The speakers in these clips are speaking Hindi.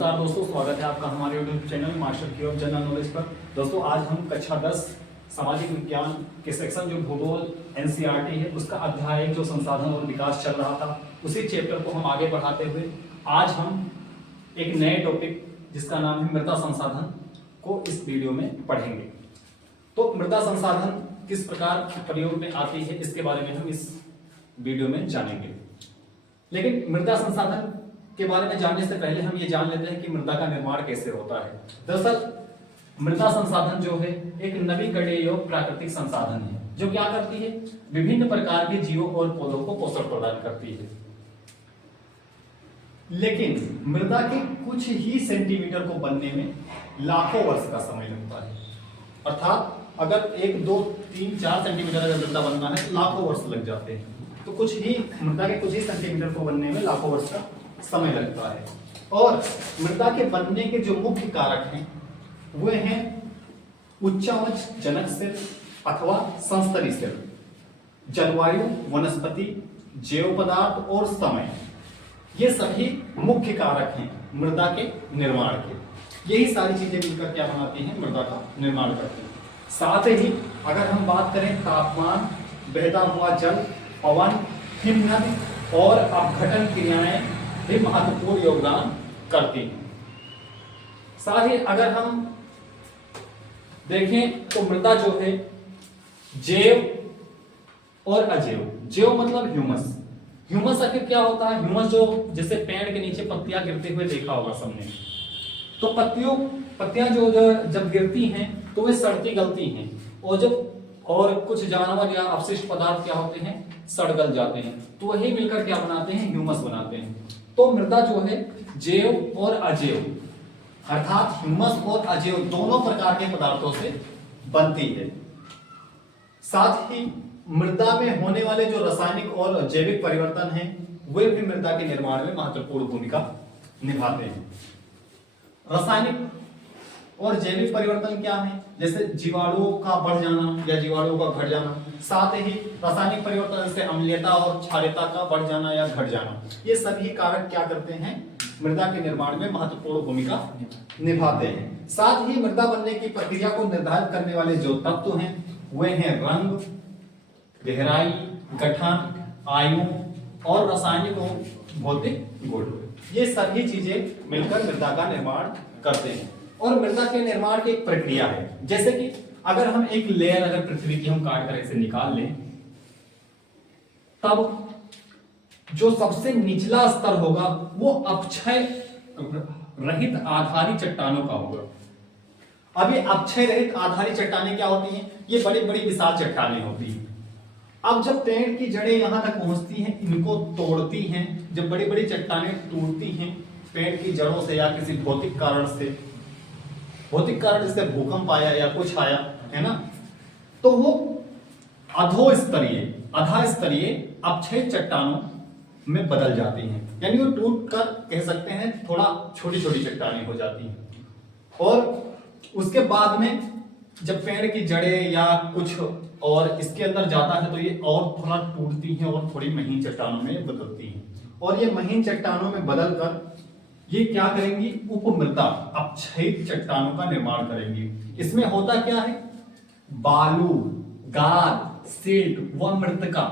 नमस्कार दोस्तों, स्वागत है आपका हमारे YouTube चैनल मास्टर की ऑफ जनरल नॉलेज पर। दोस्तों आज हम कक्षा 10 सामाजिक विज्ञान के सेक्शन जो भूगोल NCERT है उसका अध्याय जो संसाधन और विकास चल रहा था उसी चैप्टर को हम आगे बढ़ाते हुए आज हम एक नए टॉपिक जिसका नाम है मृदा संसाधन को इस वीडियो में पढ़ेंगे। तो मृदा संसाधन किस प्रकार प्रयोग में आती है इसके बारे में हम इस वीडियो में जानेंगे। लेकिन मृदा संसाधन के बारे में जानने से पहले हम ये जान लेते हैं कि मृदा का निर्माण कैसे होता है। दरअसल मृदा संसाधन जो है एक नवीकरणीय योग प्राकृतिक संसाधन है जो क्या करती है, विभिन्न प्रकार के जीवों और पौधों को पोषण प्रदान करती है। लेकिन मृदा के कुछ ही सेंटीमीटर को बनने में लाखों वर्ष का समय लगता है। अर्थात अगर 1, 2, 3, 4 सेंटीमीटर अगर मृदा बनना है तो लाखों वर्ष लग जाते हैं। तो कुछ ही मृदा के कुछ ही सेंटीमीटर को बनने में लाखों वर्ष का समय लगता है। और मृदा के बनने के जो मुख्य कारक हैं वे हैं उच्चावच जनक सेल अथवा संस्तरी सेल, जलवायु, वनस्पति, जैव पदार्थ और समय। ये सभी मुख्य कारक हैं मृदा के निर्माण के। यही सारी चीजें मिलकर क्या बनाती हैं, मृदा का निर्माण करती हैं। साथ ही अगर हम बात करें तापमान, बहता हुआ जल, पवन, हिमनद और अपघटन क्रियाएं भी महत्वपूर्ण योगदान करती हैं। साथ ही अगर हम देखें तो मृदा जो है जैव और अजैव, जैव मतलब ह्यूमस। ह्यूमस आखिर क्या होता है? ह्यूमस जो जैसे पेड़ के नीचे पत्तियां गिरते हुए देखा होगा सबने, तो पत्तियां जो जब गिरती हैं तो वे सड़ती गलती हैं और कुछ जानवर या अवशिष्ट पदार्थ क्या होते हैं, सड़ गल जाते हैं। तो वही मिलकर क्या बनाते हैं, ह्यूमस बनाते हैं। तो मृदा जो है जैव और अजैव अर्थात ह्यूमस और अजैव दोनों प्रकार के पदार्थों से बनती है। साथ ही मृदा में होने वाले जो रासायनिक और जैविक परिवर्तन हैं वे भी मृदा के निर्माण में महत्वपूर्ण भूमिका निभाते हैं। रासायनिक और जैविक परिवर्तन क्या है? जैसे जीवाणुओं का बढ़ जाना या जीवाणुओं का घट जाना। साथ ही रासायनिक परिवर्तन जैसे अम्लीयता और क्षारीयता का बढ़ जाना या घट जाना। ये सभी कारक क्या करते हैं, मृदा के निर्माण में महत्वपूर्ण भूमिका निभाते हैं। साथ ही मृदा बनने की प्रक्रिया को निर्धारित करने वाले जो तत्व हैं वे हैं रंग, गहराई, गठन, आयु और रासायनिक और भौतिक गुण। ये सभी चीजें मिलकर मृदा का निर्माण करते हैं। और मृदा के निर्माण की एक प्रक्रिया है। जैसे कि अगर हम एक लेयर अगर पृथ्वी की हम काट कर ऐसे निकाल लें तब जो सबसे निचला स्तर होगा वो अपक्षय रहित आधारी चट्टानों का होगा। अब ये अपक्षय रहित आधारी चट्टानें क्या होती हैं? ये बड़ी बड़ी विशाल चट्टानें होती हैं। अब जब पेड़ की जड़ें यहां तक पहुंचती हैं, इनको तोड़ती हैं, जब बड़ी बड़ी चट्टानें टूटती हैं पेड़ की जड़ों से या किसी भौतिक कारण जैसे भूकंप आया या कुछ आया है ना, तो वो आधा स्तरीय अपक्षय चट्टानों में बदल जाती हैं। यानी वो टूट कर कह सकते हैं थोड़ा छोटी छोटी चट्टानें हो जाती हैं। और उसके बाद में जब पेड़ की जड़ें या कुछ और इसके अंदर जाता है तो ये और थोड़ा टूटती हैं और थोड़ी महीन चट्टानों में बदलती हैं। और ये महीन चट्टानों में बदल कर ये क्या करेंगी, उपमृदा अपक्षयित चट्टानों का निर्माण करेंगी। इसमें होता क्या है, बालू, गाद, सिल्ट व मृतिका।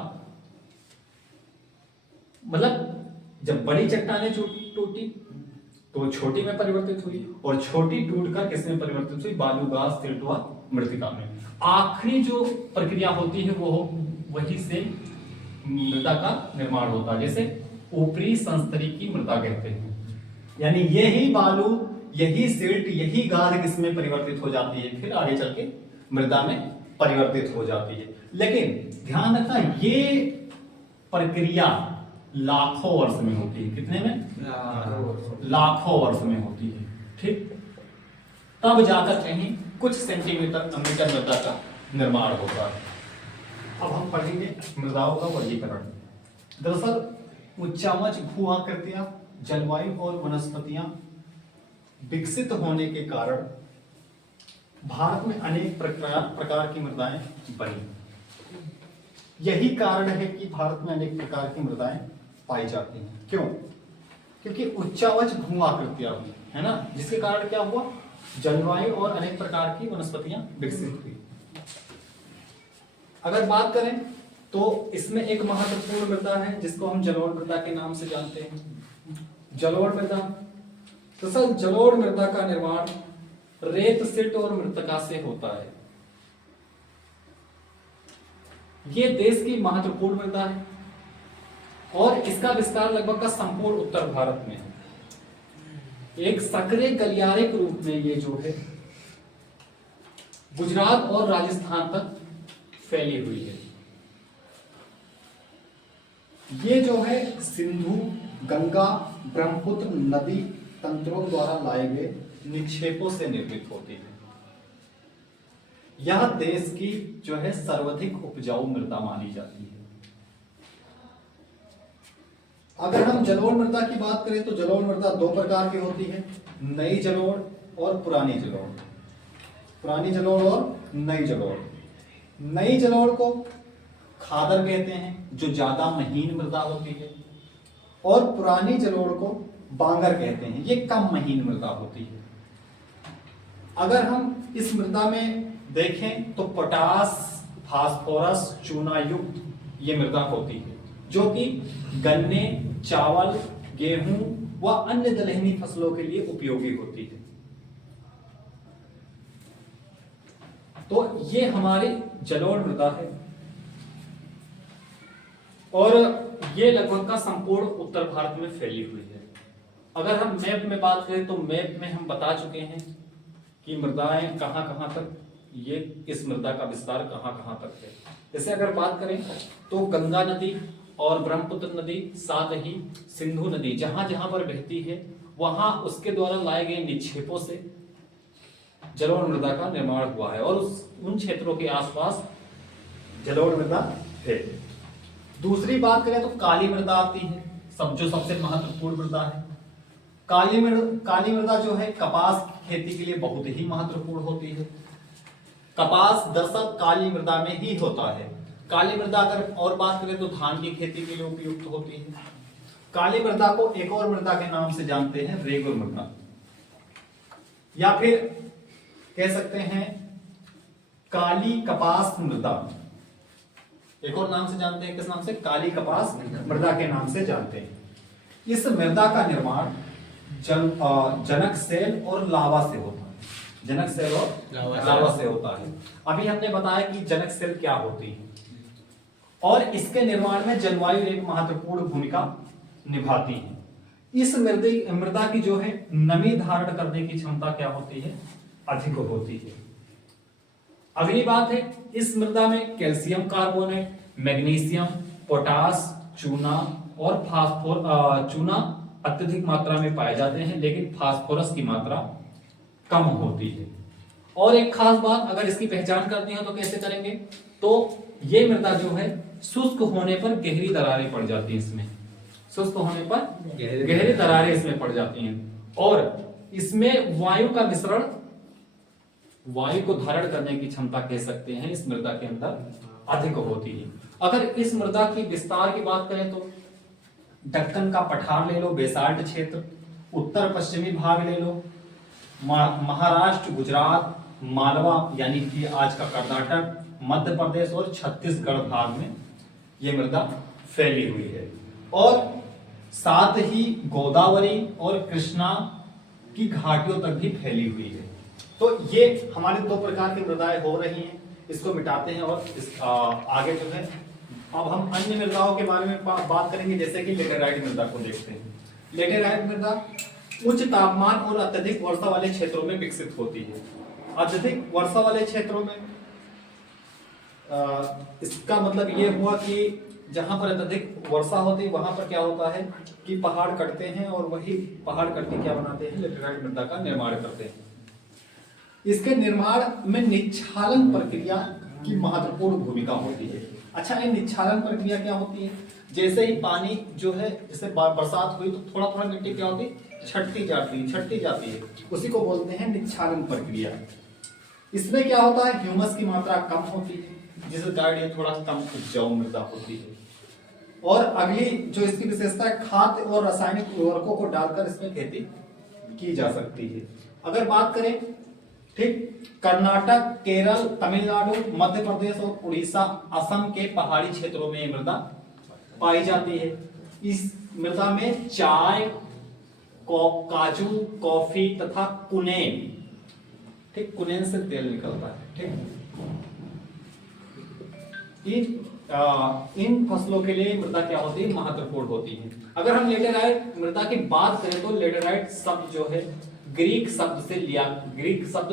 मतलब जब बड़ी चट्टानें टूटी तो छोटी में परिवर्तित हुई और छोटी टूटकर किसमें परिवर्तित हुई, बालू, गाद, सिल्ट व मृतिका में। आखिरी जो प्रक्रिया होती है वो वही से मृदा का निर्माण होता है, जैसे ऊपरी संस्तरी की मृदा कहते हैं। यानी यही बालू, यही सिल्ट, यही गाद किसमें परिवर्तित हो जाती है, फिर आगे चल के मृदा में परिवर्तित हो जाती है। लेकिन ध्यान रखना ये प्रक्रिया लाखों वर्ष में होती है। कितने में? लाखों वर्ष में होती है। ठीक, तब जाकर कहीं कुछ सेंटीमीटर मृदा का निर्माण होता है। अब हम पढ़ेंगे मृदाओं का वर्गीकरण। दरअसल उच्चावच भू आकृतियां, जलवायु और वनस्पतियां विकसित होने के कारण भारत में अनेक प्रकार की मृदाएं बनी। यही कारण है कि भारत में अनेक प्रकार की मृदाएं पाई जाती हैं। क्यों? क्योंकि उच्चावच भू आकृतियां हुई, है ना, जिसके कारण क्या हुआ, जलवायु और अनेक प्रकार की वनस्पतियां विकसित हुई। अगर बात करें तो इसमें एक महत्वपूर्ण मृदा है जिसको हम जलोढ़ मृदा के नाम से जानते हैं, जलोढ़ मृदा। तो सर जलोढ़ मृदा का निर्माण रेत, सिल्ट और मृत्तिका से होता है। ये देश की महत्वपूर्ण मृदा है और इसका विस्तार लगभग का संपूर्ण उत्तर भारत में है। एक सक्रिय गलियारे के रूप में ये जो है गुजरात और राजस्थान तक फैली हुई है। ये जो है सिंधु, गंगा, ब्रह्मपुत्र नदी तंत्रों द्वारा लाए गए निक्षेपों से निर्मित होती है। यह देश की जो है सर्वाधिक उपजाऊ मृदा मानी जाती है। अगर हम जलोढ़ मृदा की बात करें तो जलोढ़ मृदा दो प्रकार की होती है, नई जलोढ़ और पुरानी जलोढ़। पुरानी जलोढ़ और नई जलोढ़। नई जलोढ़ को खादर कहते हैं जो ज्यादा महीन मृदा होती है, और पुरानी जलोढ़ को बांगर कहते हैं, ये कम महीन मृदा होती है। अगर हम इस मृदा में देखें तो पोटास, फास्फोरस, चूना युक्त ये मृदा होती है जो कि गन्ने, चावल, गेहूं व अन्य दलहनी फसलों के लिए उपयोगी होती है। तो ये हमारी जलोढ़ मृदा है और ये लगभग का संपूर्ण उत्तर भारत में फैली हुई है। अगर हम मैप में बात करें तो मैप में हम बता चुके हैं कि मृदाएं कहां कहां तक, ये इस मृदा का विस्तार कहां कहां तक है। जैसे अगर बात करें तो गंगा नदी और ब्रह्मपुत्र नदी, साथ ही सिंधु नदी जहां जहां पर बहती है वहां उसके द्वारा लाए गए निक्षेपों से जलोढ़ मृदा का निर्माण हुआ है और उन क्षेत्रों के आसपास जलोढ़ मृदा है। दूसरी बात करें तो काली मृदा आती है, जो सबसे महत्वपूर्ण मृदा है। काली मृदा जो है कपास की खेती के लिए बहुत ही महत्वपूर्ण होती है। कपास दरअसल काली मृदा में ही होता है। काली मृदा अगर और बात करें तो धान की खेती के लिए उपयुक्त होती है। काली मृदा को एक और मृदा के नाम से जानते हैं, रेगुर मृदा, या फिर कह सकते हैं काली कपास मृदा। एक और नाम से जानते हैं, किस नाम से, काली कपास मृदा के नाम से जानते हैं। इस मृदा का निर्माण जनक सेल और लावा से होता है। जनक सेल और लावा से होता है। अभी हमने बताया कि जनक सेल क्या होती है और इसके निर्माण में जलवायु एक महत्वपूर्ण भूमिका निभाती है। इस मृदा की जो है नमी धारण करने की क्षमता क्या होती है, अधिक होती है। अगली बात है, इस मृदा में कैल्शियम कार्बोनेट, मैग्नीशियम, पोटास, चूना और चूना अत्यधिक मात्रा में पाए जाते हैं, लेकिन फास्फोरस की मात्रा कम होती है। और एक खास बात, अगर इसकी पहचान करनी हो तो कैसे करेंगे, तो ये मृदा जो है शुष्क होने पर गहरी दरारें पड़ जाती हैं इसमें, शुष्क होने पर गहरी दरारें इसमें पड़ जाती हैं और इसमें वायु का मिश्रण, वायु को धारण करने की क्षमता कह सकते हैं इस मृदा के अंदर अधिक होती है। अगर इस मृदा की विस्तार की बात करें तो दक्कन का पठार ले लो, बेसाल्ट क्षेत्र, उत्तर पश्चिमी भाग ले लो, महाराष्ट्र, गुजरात, मालवा यानी कि आज का कर्नाटक, मध्य प्रदेश और छत्तीसगढ़ भाग में यह मृदा फैली हुई है और साथ ही गोदावरी और कृष्णा की घाटियों तक भी फैली हुई है। तो ये हमारे दो प्रकार की मृदाएं हो रही हैं, इसको मिटाते हैं और आगे जो है अब हम अन्य मृदाओं के बारे में बात करेंगे, जैसे कि लेटेराइट मृदा को देखते हैं। लेटेराइट मृदा उच्च तापमान और अत्यधिक वर्षा वाले क्षेत्रों में विकसित होती है। अत्यधिक वर्षा वाले क्षेत्रों में इसका मतलब ये हुआ कि जहां पर अत्यधिक वर्षा होती है वहां पर क्या होता है कि पहाड़ कटते हैं और वही पहाड़ कट के क्या बनाते हैं, लेटेराइट मृदा का निर्माण करते हैं। इसके निर्माण में निच्छालन प्रक्रिया की महत्वपूर्ण भूमिका होती है। अच्छा, ये निच्छालन प्रक्रिया क्या होती है, जैसे ही पानी जो है, जैसे बरसात हुई तो थोड़ा थोड़ा मिट्टी क्या होती है, छटती जाती है, उसी को बोलते हैं निच्छालन प्रक्रिया। इसमें क्या होता है, ह्यूमस की मात्रा कम होती है जिससे कारण ये थोड़ा कम उपजाऊ मृदा होती है। और अगली जो इसकी विशेषता है, खाद्य और रासायनिक उर्वरकों को डालकर इसमें खेती की जा सकती है। अगर बात करें, ठीक, कर्नाटक, केरल, तमिलनाडु, मध्य प्रदेश और उड़ीसा, असम के पहाड़ी क्षेत्रों में मृदा पाई जाती है। इस मृदा में चाय, काजू, कॉफी तथा कुनेन, ठीक, कुनेन से तेल निकलता है, ठीक, इन फसलों के लिए मृदा क्या होती है, महत्वपूर्ण होती है। अगर हम लेटेराइट मृदा की बात करें तो लेटेराइट शब्द जो है ग्रीक शब्द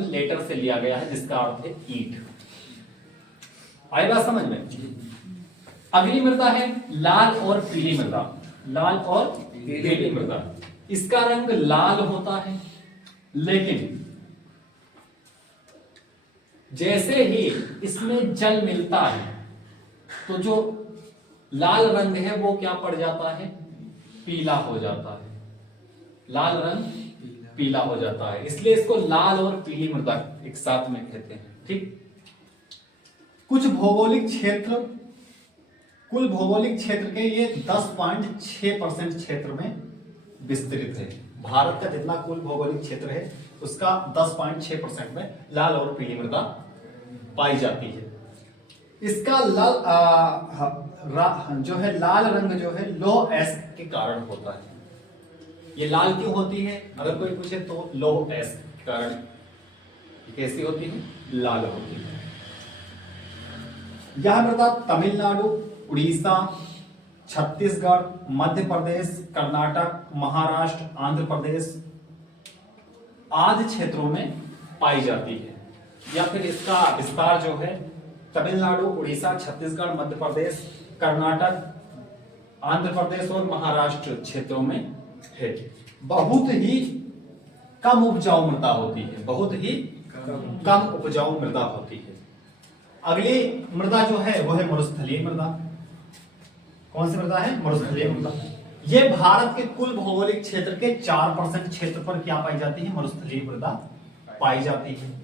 लेटर से लिया गया है, जिसका अर्थ है ईंट। आई बात समझ में? अगली मृदा है लाल और पीली मृदा। लाल और पीली मृदा, इसका रंग लाल होता है, लेकिन जैसे ही इसमें जल मिलता है तो जो लाल रंग है वो क्या पड़ जाता है, पीला हो जाता है। लाल रंग पीला हो जाता है, इसलिए इसको लाल और पीली मृदा एक साथ में कहते हैं, ठीक। कुल भौगोलिक क्षेत्र के ये 10.6% क्षेत्र में विस्तृत है। भारत का जितना कुल भौगोलिक क्षेत्र है उसका 10.6% में लाल और पीली मृदा पाई जाती है। इसका जो है लाल रंग जो है लौह अयस्क के कारण होता है। ये लाल क्यों होती है, अगर कोई पूछे तो लौह अयस्क के कारण। कैसी होती है, लाल होती है। यह मृदा तमिलनाडु, उड़ीसा, छत्तीसगढ़, मध्य प्रदेश, कर्नाटक, महाराष्ट्र, आंध्र प्रदेश आदि क्षेत्रों में पाई जाती है। या फिर इसका विस्तार जो है तमिलनाडु, उड़ीसा, छत्तीसगढ़, मध्य प्रदेश, कर्नाटक, आंध्र प्रदेश और महाराष्ट्र क्षेत्रों में है। बहुत ही कम उपजाऊ मृदा होती है, बहुत ही कम उपजाऊ मृदा होती है। अगली मृदा जो है वो है मरुस्थलीय मृदा। कौन सी मृदा है, मरुस्थलीय मृदा। ये भारत के कुल भौगोलिक क्षेत्र के 4% क्षेत्र पर क्या पाई जाती है, मरुस्थलीय मृदा पाई जाती है।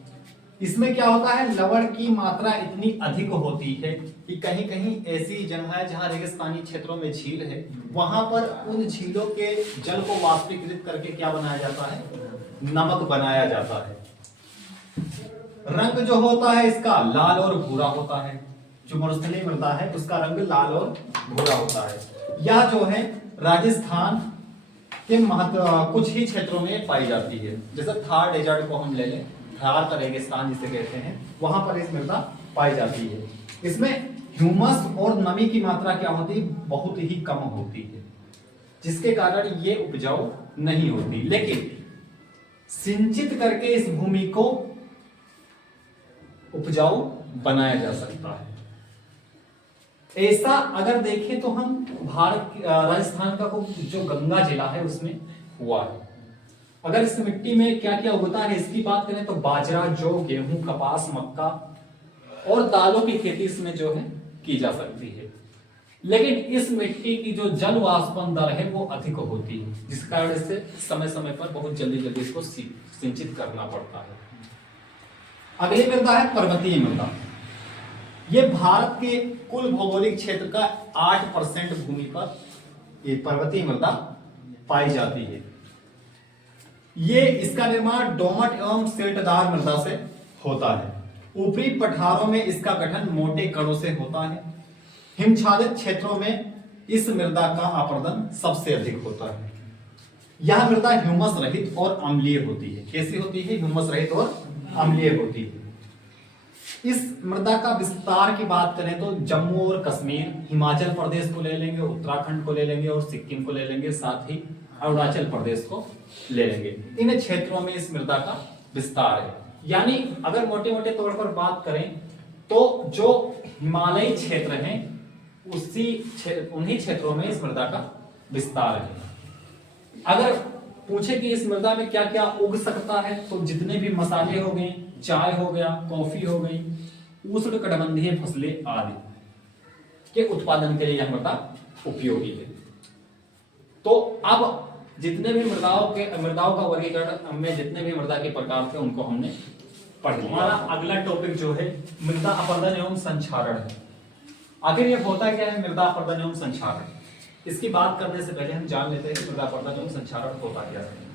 इसमें क्या होता है, लवण की मात्रा इतनी अधिक होती है कि कहीं कहीं ऐसी जगह है जहां रेगिस्तानी क्षेत्रों में झील है, वहां पर उन झीलों के जल को वाष्पीकृत करके क्या बनाया जाता है, नमक बनाया जाता है। रंग जो होता है इसका लाल और भूरा होता है। जो मरुस्थलीय मृदा है उसका रंग लाल और भूरा होता है। यह जो है राजस्थान के कुछ ही क्षेत्रों में पाई जाती है। जैसे थार डेजर्ट को हम ले लें, थार का रेगिस्तान जिसे कहते हैं, वहां पर इस मृदा पाई जाती है। इसमें ह्यूमस और नमी की मात्रा क्या होती है, बहुत ही कम होती है, जिसके कारण ये उपजाऊ नहीं होती। लेकिन सिंचित करके इस भूमि को उपजाऊ बनाया जा सकता है। ऐसा अगर देखें तो हम भारत राजस्थान का जो गंगा जिला है उसमें हुआ है। अगर इस मिट्टी में क्या क्या उगता है इसकी बात करें तो बाजरा, जौ, गेहूं, कपास, मक्का और दालों की खेती इसमें जो है की जा सकती है। लेकिन इस मिट्टी की जो जल वाष्पन दर है वो अधिक होती है, जिस कारण इसे समय समय पर बहुत जल्दी जल्दी इसको सिंचित करना पड़ता है। अगली मृदा है पर्वतीय मृदा। ये भारत के कुल भौगोलिक क्षेत्र का 8% भूमि पर ये पर्वतीय मृदा पाई जाती है। ये इसका निर्माण दोमट एवं सिल्टदार मृदा से होता है। ऊपरी पठारों में इसका गठन मोटे कणों से होता है। हिमछादित क्षेत्रों में इस मृदा का अपरदन सबसे अधिक होता है। यह मृदा ह्यूमस रहित और अम्लीय होती है। कैसी होती है, ह्यूमस रहित और अम्लीय होती है। इस मृदा का विस्तार की बात करें तो जम्मू और कश्मीर, हिमाचल प्रदेश को ले लेंगे, उत्तराखंड को ले लेंगे और सिक्किम को ले लेंगे, साथ ही अरुणाचल प्रदेश को ले लेंगे। इन क्षेत्रों में इस मृदा का विस्तार है। यानी अगर मोटे मोटे तौर पर बात करें तो जो हिमालयी क्षेत्र हैं उन्हीं क्षेत्रों में इस मृदा का विस्तार है। अगर पूछे कि इस मृदा में क्या क्या उग सकता है तो जितने भी मसाले हो गए, चाय हो गया, कॉफी हो गई, उष्णकटिबंधीय फसलें आदि के उत्पादन के लिए यह मृदा उपयोगी है। तो अब जितने भी मृदाओं का वर्गीकरण में जितने भी मृदा के प्रकार थे उनको हमने पढ़ लिया। हमारा अगला टॉपिक जो है मृदा अपरदन एवं संक्षारण है। आखिर ये होता क्या है मृदा अपरदन एवं संक्षारण? इसकी बात करने से पहले हम जान लेते हैं कि मृदा अपरदन एवं संक्षारण होता क्या है।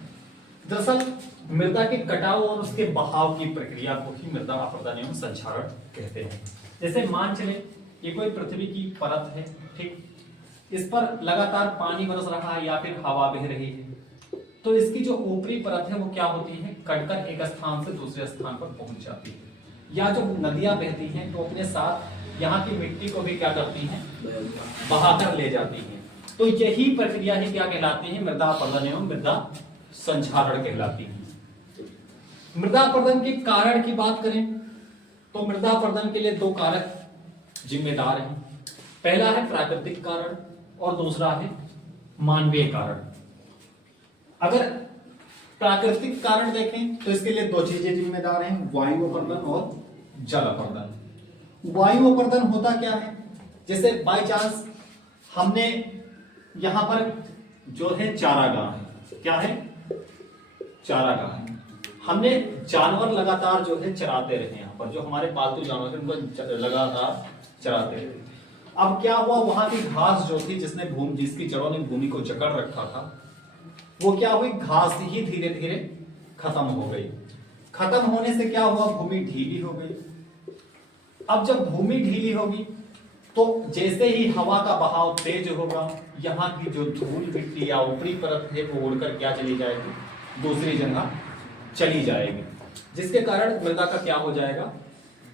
दरअसल मृदा के कटाव और उसके बहाव की प्रक्रिया को ही मृदा अपरदन एवं संक्षारण कहते हैं। जैसे मान चले ये कोई पृथ्वी की परत है, ठीक, इस पर लगातार पानी बरस रहा है या फिर हवा बह रही है, तो इसकी जो ऊपरी परत है वो क्या होती है, कटकर एक स्थान से दूसरे स्थान पर पहुंच जाती है। या जो नदियां बहती हैं तो अपने साथ यहाँ की मिट्टी को भी क्या करती हैं, बहाकर ले जाती हैं। तो यही प्रक्रिया ही क्या कहलाती है, मृदा अपरदन एवं मृदा संक्षारण कहलाती है। मृदा अपरदन के कारण की बात करें तो मृदा अपरदन के लिए दो कारक जिम्मेदार हैं। पहला है प्राकृतिक कारण और दूसरा है मानवीय कारण। अगर प्राकृतिक कारण देखें तो इसके लिए दो चीजें जिम्मेदार हैं, वायु अपरदन और जल अपरदन। वायु अपरदन होता क्या है, जैसे बाय चांस हमने यहां पर जो है चारागाह है, क्या है, चारागाह है, हमने जानवर लगातार जो है चराते रहे, यहाँ पर जो हमारे पालतू जानवर थे उनको लगातार चराते रहे। अब क्या हुआ, वहां की घास जो थी जिसने भूमि, जिसकी जड़ों ने भूमि को जकड़ रखा था, वो क्या हुई, घास ही धीरे धीरे खत्म हो गई। खत्म होने से क्या हुआ, भूमि ढीली हो गई। अब जब भूमि ढीली होगी तो जैसे ही हवा का बहाव तेज होगा, यहाँ की जो धूल मिट्टी या ऊपरी परत है वो उड़कर क्या चली जाएगी, दूसरी जगह चली जाएगी, जिसके कारण मृदा का क्या हो जाएगा,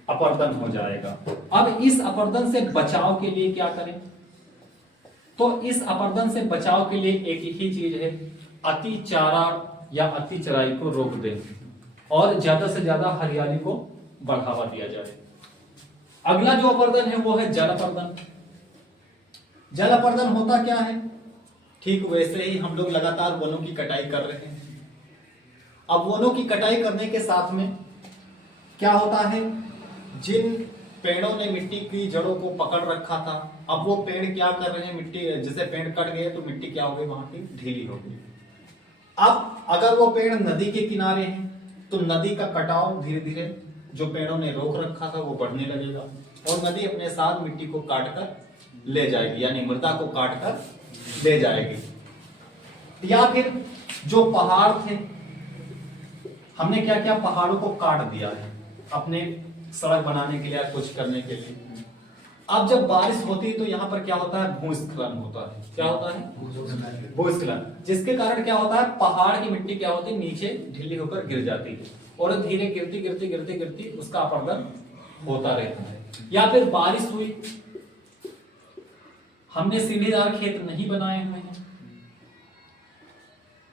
अपरदन हो जाएगा। अब इस अपरदन से बचाव के लिए क्या करें, तो इस अपरदन से बचाव के लिए एक ही चीज है, अति चारा या अति चराई को रोक दें और ज्यादा से ज्यादा हरियाली को बढ़ावा दिया जाए। अगला जो अपरदन है वो है जल अपरदन। जल अपरदन होता क्या है, ठीक वैसे ही हम लोग लगातार वनों की कटाई कर रहे हैं। अब वनों की कटाई करने के साथ में क्या होता है, जिन पेड़ों ने मिट्टी की जड़ों को पकड़ रखा था, अब वो पेड़ क्या कर रहे हैं, मिट्टी, जैसे पेड़ कट गए तो मिट्टी क्या हो गई, वहां की ढीली हो गई। अब अगर वो पेड़ नदी के किनारे हैं तो नदी का कटाव धीरे धीरे जो पेड़ों ने रोक रखा था वो बढ़ने लगेगा और नदी अपने साथ मिट्टी को काट कर ले जाएगी, यानी मृदा को काट कर ले जाएगी। या फिर जो पहाड़ थे, हमने क्या किया, पहाड़ों को काट दिया है अपने सड़क बनाने के लिए या कुछ करने के लिए। अब जब बारिश होती है तो यहाँ पर क्या होता है, भूस्खलन होता है। क्या होता है, भूस्खलन, जिसके कारण क्या होता है, पहाड़ की मिट्टी क्या होती है, नीचे ढीली होकर गिर जाती है और धीरे गिरती गिरती गिरती गिरती उसका अपरदन होता रहता है। या फिर बारिश हुई, हमने सीढ़ीदार खेत नहीं बनाए हुए हैं,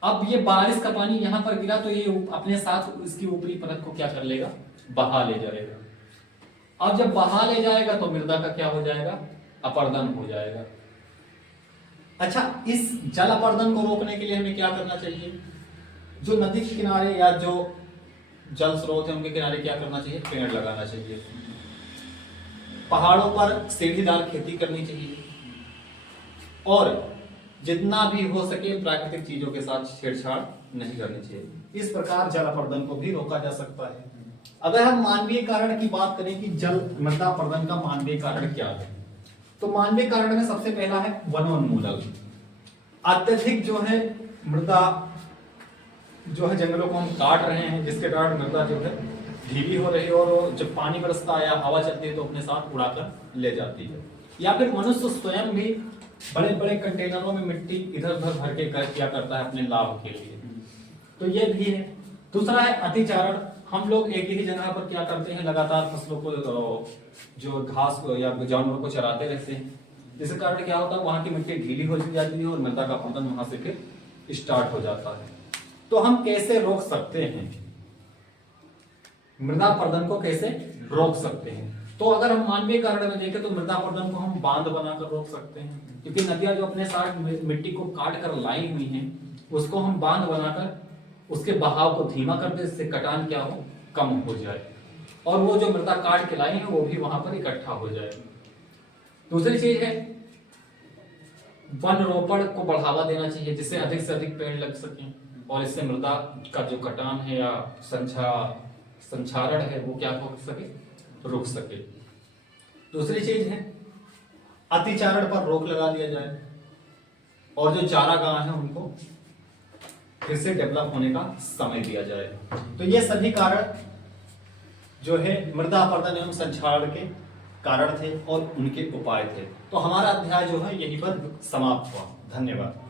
अब ये बारिश का पानी यहां पर गिरा तो ये अपने साथ इसकी ऊपरी परत को क्या कर लेगा, बहा ले जाएगा। अब जब बहा ले जाएगा तो मृदा का क्या हो जाएगा, अपरदन हो जाएगा। अच्छा, इस जल अपरदन को रोकने के लिए हमें क्या करना चाहिए, जो नदी के किनारे या जो जल स्रोत है उनके किनारे क्या करना चाहिए, पेड़ लगाना चाहिए। पहाड़ों पर सीढ़ीदार खेती करनी चाहिए और जितना भी हो सके प्राकृतिक चीजों के साथ छेड़छाड़ नहीं करनी चाहिए। इस प्रकार जल अपरदन को भी रोका जा सकता है। अगर हम मानवीय कारण की बात करें कि जल मृदा अपरदन का मानवीय कारण क्या है, तो मानवीय कारण में सबसे पहला है वनोन्मूलन। अत्यधिक जो है मृदा जो है जंगलों को हम काट रहे हैं, जिसके कारण मृदा जो है ढीली हो रही है और जब पानी बरसता है या हवा चलती है तो अपने साथ उड़ाकर ले जाती है। या फिर मनुष्य स्वयं भी बड़े बड़े कंटेनरों में मिट्टी इधर उधर भर के क्या करता है अपने लाभ के लिए, तो ये भी है। दूसरा है अतिचारण। हम लोग एक ही जगह पर क्या करते हैं, लगातार फसलों को, जो घास को या जानवरों को चराते रहते हैं, जिसके कारण क्या होता है, वहां की मिट्टी ढीली हो जाती है और मृदा का अपरदन वहां से फिर स्टार्ट हो जाता है। तो हम कैसे रोक सकते हैं, मृदा अपरदन को कैसे रोक सकते हैं? तो अगर हम मानवीय कारण में देखें तो मृदा अपरदन को हम बांध बनाकर रोक सकते हैं, क्योंकि नदियां जो अपने साथ मिट्टी को काट कर लाई हुई हैं, उसको हम बांध बनाकर उसके बहाव को धीमा कर दे, जिससे कटान क्या हो, कम हो जाए और वो जो मृदा काट के लाई है वो भी वहां पर इकट्ठा हो जाए। दूसरी चीज है वन रोपण को बढ़ावा देना चाहिए, जिससे अधिक से अधिक पेड़ लग सकें और इससे मृदा का जो कटान है या संक्षारण है वो क्या हो सके, रुक सके। दूसरी चीज है अतिचारण पर रोक लगा दिया जाए, और जो चारागाह है उनको फिर से डेवलप होने का समय दिया जाए। तो ये सभी कारण जो है मृदा अपरदन एवं संक्षारण के कारण थे और उनके उपाय थे। तो हमारा अध्याय जो है यहीं पर समाप्त हुआ। धन्यवाद।